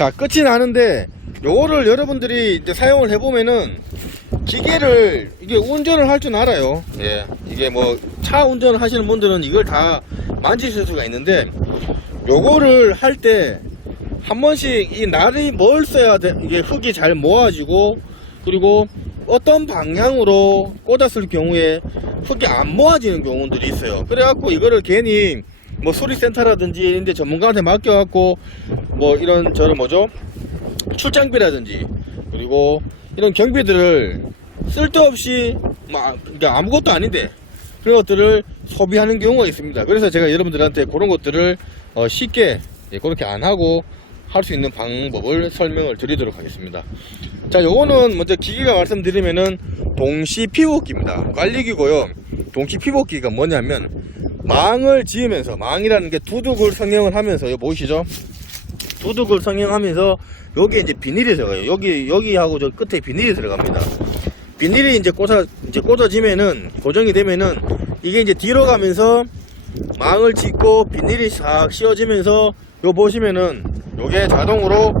자, 끝이 나는데 요거를 여러분들이 이제 사용을 해보면은 기계를 이게 운전을 할 줄 알아요. 예, 이게 뭐 차 운전을 하시는 분들은 이걸 다 만지실 수가 있는데, 요거를 할 때 한 번씩 이 날이 뭘 써야 돼, 이게 흙이 잘 모아지고, 그리고 어떤 방향으로 꽂았을 경우에 흙이 안 모아지는 경우들이 있어요. 그래갖고 이거를 괜히 뭐 수리센터라든지 이런 데 전문가한테 맡겨갖고 뭐 이런 저런 뭐죠, 출장비라든지 그리고 이런 경비들을 쓸데없이 막 그러니까 아무것도 아닌데 그런 것들을 소비하는 경우가 있습니다. 그래서 제가 여러분들한테 그런 것들을 쉽게 그렇게 안 하고 할 수 있는 방법을 설명을 드리도록 하겠습니다. 자, 요거는 먼저 기기가 말씀드리면은 동시 피복기입니다. 관리기고요. 동시 피복기가 뭐냐면 망을 지으면서, 망이라는 게 두둑을 성형을 하면서, 이거 보이시죠? 두둑을 성형하면서 여기에 이제 비닐이 들어가요. 여기하고 저 끝에 비닐이 들어갑니다. 비닐이 이제 꽂아지면은, 고정이 되면은 이게 이제 뒤로 가면서 망을 짓고 비닐이 싹 씌워지면서 요 보시면은 요게 자동으로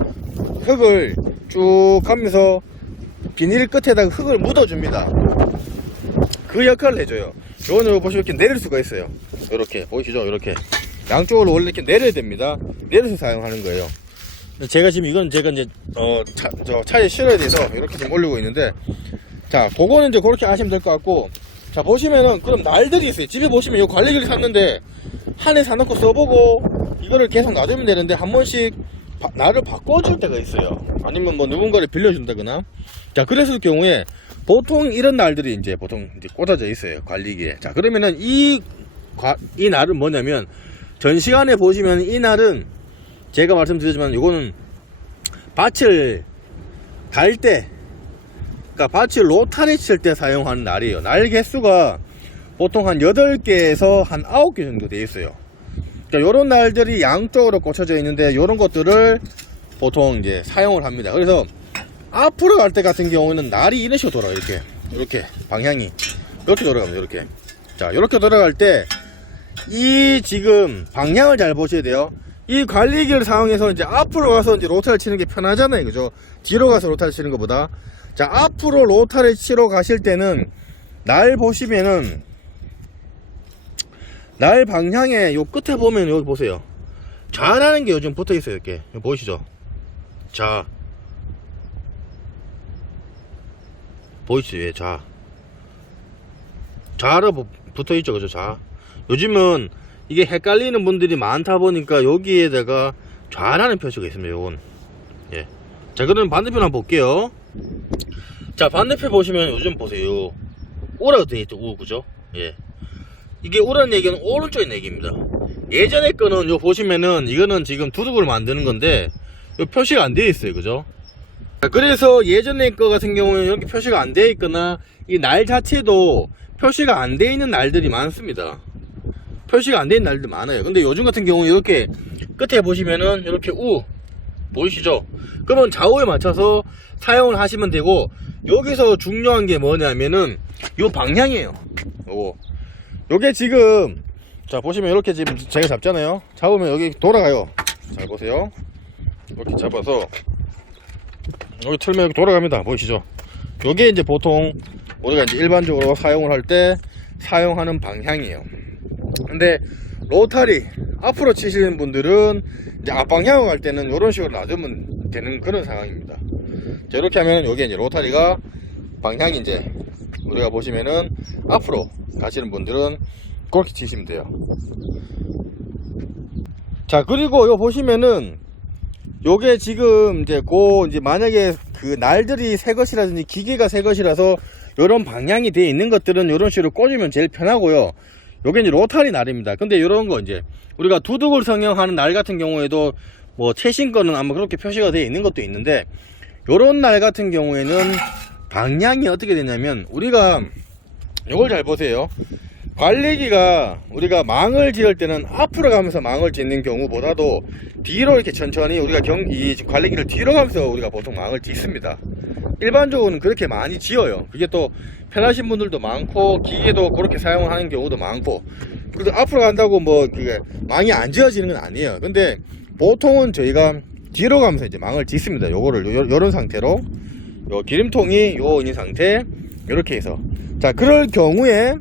흙을 쭉 하면서 비닐 끝에다가 흙을 묻어줍니다. 그 역할을 해줘요. 요거는 보시면 이렇게 내릴 수가 있어요. 이렇게 보이시죠? 이렇게 양쪽으로 원래 이렇게 내려야 됩니다. 내려서 사용하는 거예요. 제가 지금 이건 제가 이제 차에 실어야 돼서 이렇게 지금 올리고 있는데, 자, 그거는 이제 그렇게 하시면 될 것 같고, 자, 보시면은 그럼 날들이 있어요. 집에 보시면 이 관리기를 샀는데 한 해 사놓고 써보고 이거를 계속 놔두면 되는데 한 번씩 날을 바꿔줄 때가 있어요. 아니면 뭐 누군가를 빌려준다거나. 자, 그랬을 경우에 보통 이런 날들이 이제 보통 이제 꽂아져 있어요, 관리기에. 자, 그러면은 이 날은 뭐냐면, 전시간에 보시면 이 날은 제가 말씀드렸지만 이거는 밭을 갈 때, 그러니까 밭을 로타리 칠 때 사용하는 날이에요. 날 개수가 보통 한 8개에서 한 9개 정도 되어 있어요. 그러니까 요런 날들이 양쪽으로 꽂혀져 있는데 요런 것들을 보통 이제 사용을 합니다. 그래서 앞으로 갈 때 같은 경우는 날이 이런 식으로 돌아요. 이렇게 방향이 이렇게 돌아갑니다. 이렇게. 자, 이렇게 돌아갈 때 이 지금 방향을 잘 보셔야 돼요. 이 관리기를 사용해서 이제 앞으로 가서 이제 로타를 치는 게 편하잖아요, 그죠? 뒤로 가서 로타를 치는 것보다. 자, 앞으로 로타를 치러 가실 때는 날 보시면은 날 방향에 요 끝에 보면 여기 보세요. 좌라는 게 요즘 붙어 있어요. 이렇게 보이시죠? 자, 보이시죠? 예, 좌로 붙어 있죠, 그죠? 좌. 요즘은 이게 헷갈리는 분들이 많다 보니까 여기에다가 좌라는 표시가 있습니다. 요건. 예. 자, 그러면 반대편 한번 볼게요. 자, 반대편 보시면 요즘 보세요. 우라가 되어 있죠, 우, 그죠? 예. 이게 우라는 얘기는 오른쪽의 얘기입니다. 예전에 거는 요 보시면은 이거는 지금 두둑을 만드는 건데 요 표시가 안 되어 있어요, 그죠? 자, 그래서 예전에 거 같은 경우는 이렇게 표시가 안 되어 있거나 이 날 자체도 표시가 안 되어 있는 날들이 많습니다. 표시가 안 되는 날들 많아요. 근데 요즘 같은 경우 이렇게 끝에 보시면은 이렇게 우 보이시죠? 그러면 좌우에 맞춰서 사용을 하시면 되고, 여기서 중요한 게 뭐냐면은 요 방향이에요. 요게 지금, 자, 보시면 이렇게 지금 제가 잡잖아요. 잡으면 여기 돌아가요. 잘 보세요. 이렇게 잡아서 여기 틀면 여기 돌아갑니다. 보이시죠? 요게 이제 보통 우리가 이제 일반적으로 사용을 할 때 사용하는 방향이에요. 근데 로타리 앞으로 치시는 분들은 이제 앞방향으로 갈 때는 이런 식으로 놔두면 되는 그런 상황입니다. 자, 이렇게 하면 여기 이제 로타리가 방향이 이제 우리가 보시면은 앞으로 가시는 분들은 그렇게 치시면 돼요. 자, 그리고 요 보시면은 요게 지금 이제 이제 만약에 그 날들이 새 것이라든지 기계가 새 것이라서 요런 방향이 되어 있는 것들은 요런 식으로 꽂으면 제일 편하고요. 요게 이제 로타리 날입니다. 근데 요런 거 이제 우리가 두둑을 성형하는 날 같은 경우에도 뭐 최신 거는 아마 그렇게 표시가 되어 있는 것도 있는데, 요런 날 같은 경우에는 방향이 어떻게 되냐면, 우리가 요걸 잘 보세요. 관리기가 우리가 망을 지을 때는 앞으로 가면서 망을 짓는 경우보다도 뒤로 이렇게 천천히 우리가 이 관리기를 뒤로 가면서 우리가 보통 망을 짓습니다. 일반적으로는 그렇게 많이 지어요. 그게 또 편하신 분들도 많고 기계도 그렇게 사용하는 경우도 많고, 그래서 앞으로 간다고 뭐 그게 망이 안 지어지는 건 아니에요. 근데 보통은 저희가 뒤로 가면서 이제 망을 짓습니다. 요거를 요런 상태로 요 기름통이 요 있는 상태 요렇게 해서 자 그럴 경우에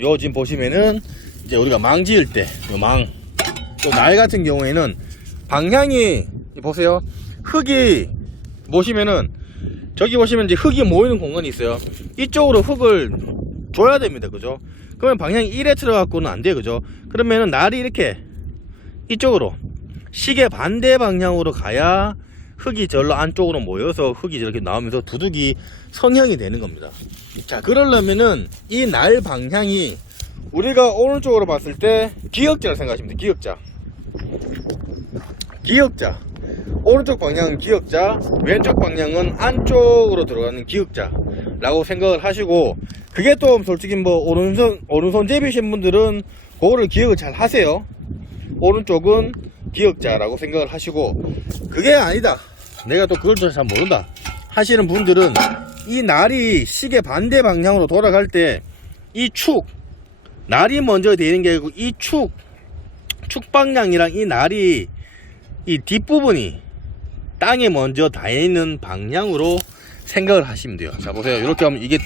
요 지금 보시면은 이제 우리가 망 지을 때 요 망 또 날 같은 경우에는 방향이 보세요. 흙이 보시면은 저기 보시면 이제 흙이 모이는 공간이 있어요. 이쪽으로 흙을 줘야 됩니다. 그죠? 그러면 방향이 1에 들어갖고는 안 돼요. 그죠? 그러면은 날이 이렇게 이쪽으로 시계 반대 방향으로 가야 흙이 절로 안쪽으로 모여서 흙이 저렇게 나오면서 두둑이 성형이 되는 겁니다. 자, 그러려면은 이 날 방향이 우리가 오른쪽으로 봤을 때 기역자를 생각하시면 돼요. 기역자. 기역자. 오른쪽 방향은 기역자, 왼쪽 방향은 안쪽으로 들어가는 기역자라고 생각을 하시고, 그게 또 솔직히 뭐 오른손 제비신 분들은 그거를 기억을 잘 하세요. 오른쪽은 기역자라고 생각을 하시고, 그게 아니다, 내가 또 그걸 잘 모른다 하시는 분들은 이 날이 시계 반대 방향으로 돌아갈 때 이 축, 날이 먼저 되는 게 아니고 이 축 방향이랑 이 날이 이 뒷부분이 땅에 먼저 닿는 방향으로 생각을 하시면 돼요. 자, 보세요. 이렇게 하면 이게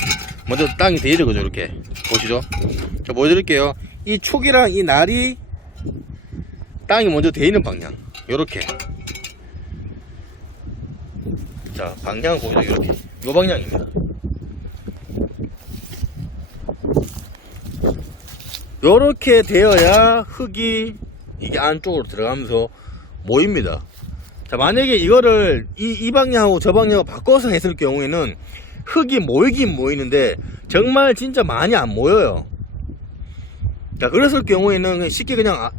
먼저 땅이 되죠. 그죠? 이렇게. 보시죠. 자, 보여드릴게요. 이 축이랑 이 날이 땅이 먼저 되는 방향. 요렇게. 자, 방향을 보시죠. 이렇게. 요 방향입니다. 요렇게 되어야 흙이 이게 안쪽으로 들어가면서 모입니다. 자, 만약에 이거를 이 방향하고 저 방향으로 바꿔서 했을 경우에는 흙이 모이긴 모이는데 정말 진짜 많이 안 모여요. 자, 그랬을 경우에는 쉽게 그냥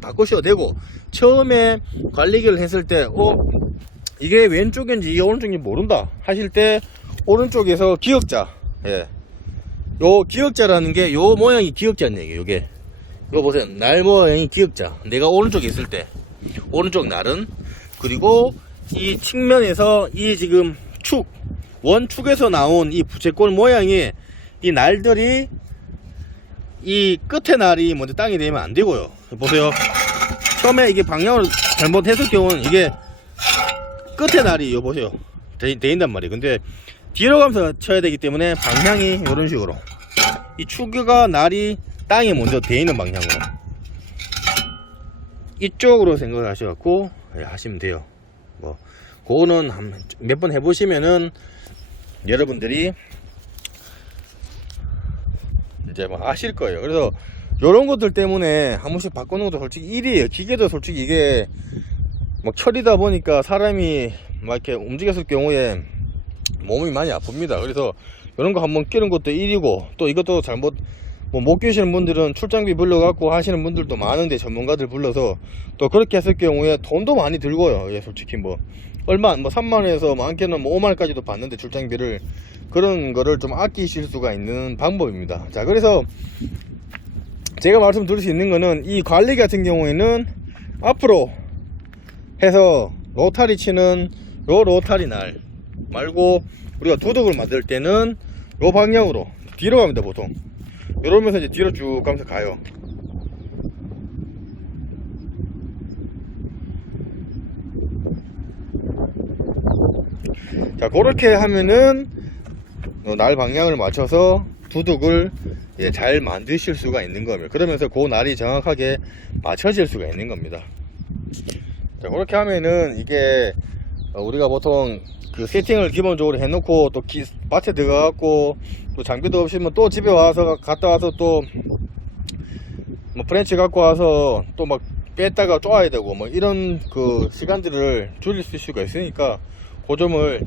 바꾸셔도 되고, 처음에 관리기를 했을 때 이게 왼쪽인지 이게 오른쪽인지 모른다 하실 때 오른쪽에서 기역자, 예, 요 기역자라는 게 요 모양이 기역자는 얘기예요. 요게 요 보세요. 날 모양이 기역자. 내가 오른쪽에 있을 때 오른쪽 날은, 그리고 이 측면에서 이 지금 원축에서 나온 이 부채꼴 모양의 이 날들이 이 끝에 날이 먼저 땅이 되면 안 되고요. 보세요. 처음에 이게 방향을 잘못했을 경우는 이게 끝에 날이 요 보세요. 되인단 말이에요. 근데 뒤로 가면서 쳐야 되기 때문에 방향이 이런 식으로 이 축과 날이 땅에 먼저 되있는 방향으로 이쪽으로 생각을 하셔갖고 하시면 돼요. 뭐 그거는 몇 번 해보시면은 여러분들이 이제 뭐 아실 거예요. 그래서 요런 것들 때문에 한 번씩 바꾸는 것도 솔직히 일이에요. 기계도 솔직히 이게 뭐 철이다 보니까 사람이 막 이렇게 움직였을 경우에 몸이 많이 아픕니다. 그래서 이런 거 한번 끼는 것도 일이고, 또 이것도 잘못 못 끼시는 분들은 출장비 불러갖고 하시는 분들도 많은데, 전문가들 불러서 또 그렇게 했을 경우에 돈도 많이 들고요. 예, 솔직히 뭐 얼마, 뭐 3만원에서 많게는 뭐 5만원까지도 받는데 출장비를, 그런 거를 좀 아끼실 수가 있는 방법입니다. 자, 그래서 제가 말씀드릴 수 있는 거는 이 관리 같은 경우에는 앞으로 해서 로타리 치는 요 로타리 날 말고 우리가 두둑을 만들 때는 요 방향으로 뒤로 갑니다. 보통 이러면서 이제 뒤로 쭉 가면서 가요. 자, 그렇게 하면은 날 방향을 맞춰서 두둑을 잘 만드실 수가 있는 겁니다. 그러면서 그 날이 정확하게 맞춰질 수가 있는 겁니다. 자, 그렇게 하면은 이게 우리가 보통 그 세팅을 기본적으로 해놓고 또 밭에 들어가갖고 또 장비도 없으면 또 집에 와서 갔다 와서 또 뭐 프렌치 갖고 와서 또 막 뺐다가 쪼아야 되고 뭐 이런 그 시간들을 줄일 수가 있으니까 그 점을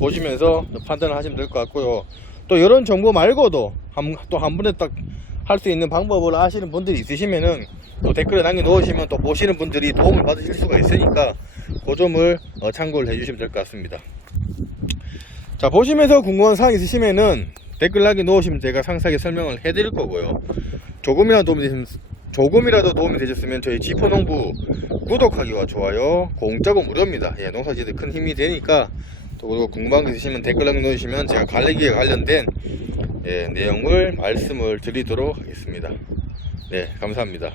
보시면서 판단을 하시면 될 것 같고요. 또 이런 정보 말고도 또 한 번에 딱 할 수 있는 방법을 아시는 분들이 있으시면은 또 댓글에 남겨 놓으시면 또 보시는 분들이 도움을 받으실 수가 있으니까 그 점을 참고를 해주시면 될 것 같습니다. 자, 보시면서 궁금한 사항 있으시면은 댓글 남겨 놓으시면 제가 상세하게 설명을 해드릴 거고요. 조금이라도 도움이 되셨으면 저희 지포농부 구독하기와 좋아요, 공짜고 무료입니다. 예, 농사지에 큰 힘이 되니까. 또 그리고 궁금한 거 있으시면 댓글 남겨놓으시면 제가 관리기에 관련된 내용을 말씀을 드리도록 하겠습니다. 네, 감사합니다.